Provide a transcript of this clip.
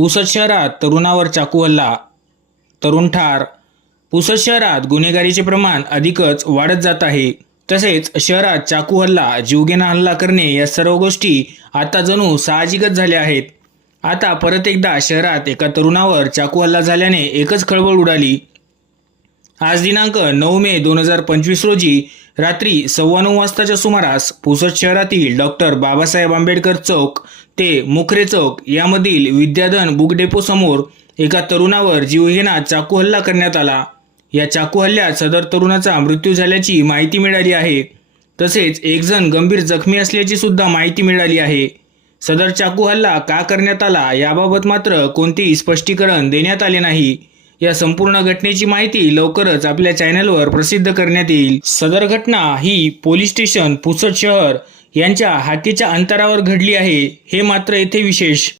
पुसद शहरात तरुणावर चाकू हल्ला. तरुण ठार पुसद शहरात गुन्हेगारीचे प्रमाण अधिकच वाढत जात आहे. तसेच शहरात चाकू हल्ला जीवघेणा हल्ला करणे या सर्व गोष्टी आता जणू साहजिकच झाल्या आहेत. आता परत एकदा शहरात एका तरुणावर चाकू हल्ला झाल्याने एकच खळबळ उडाली. आज दिनांक नऊ मे दोन हजार पंचवीस रोजी रात्री सव्वा नऊ वाजताच्या सुमारास पुसद शहरातील डॉक्टर बाबासाहेब आंबेडकर चौक ते मुखरे चौक यामधील विद्याधन बुक डेपो समोर एका तरुणावर जीवघेणा चाकू हल्ला करण्यात आला. या चाकू हल्ल्यात सदर तरुणाचा मृत्यू झाल्याची माहिती मिळाली आहे. तसेच एक जण गंभीर जखमी असल्याची सुद्धा माहिती मिळाली आहे. सदर चाकू हल्ला का करण्यात आला याबाबत मात्र कोणतेही स्पष्टीकरण देण्यात आले नाही. या संपूर्ण घटनेची माहिती लवकरच आपल्या चॅनलवर प्रसिद्ध करण्यात येईल. सदर घटना ही पोलीस स्टेशन पुसद शहर यांच्या हातीच्या अंतरावर घडली आहे. हे मात्र येथे विशेष.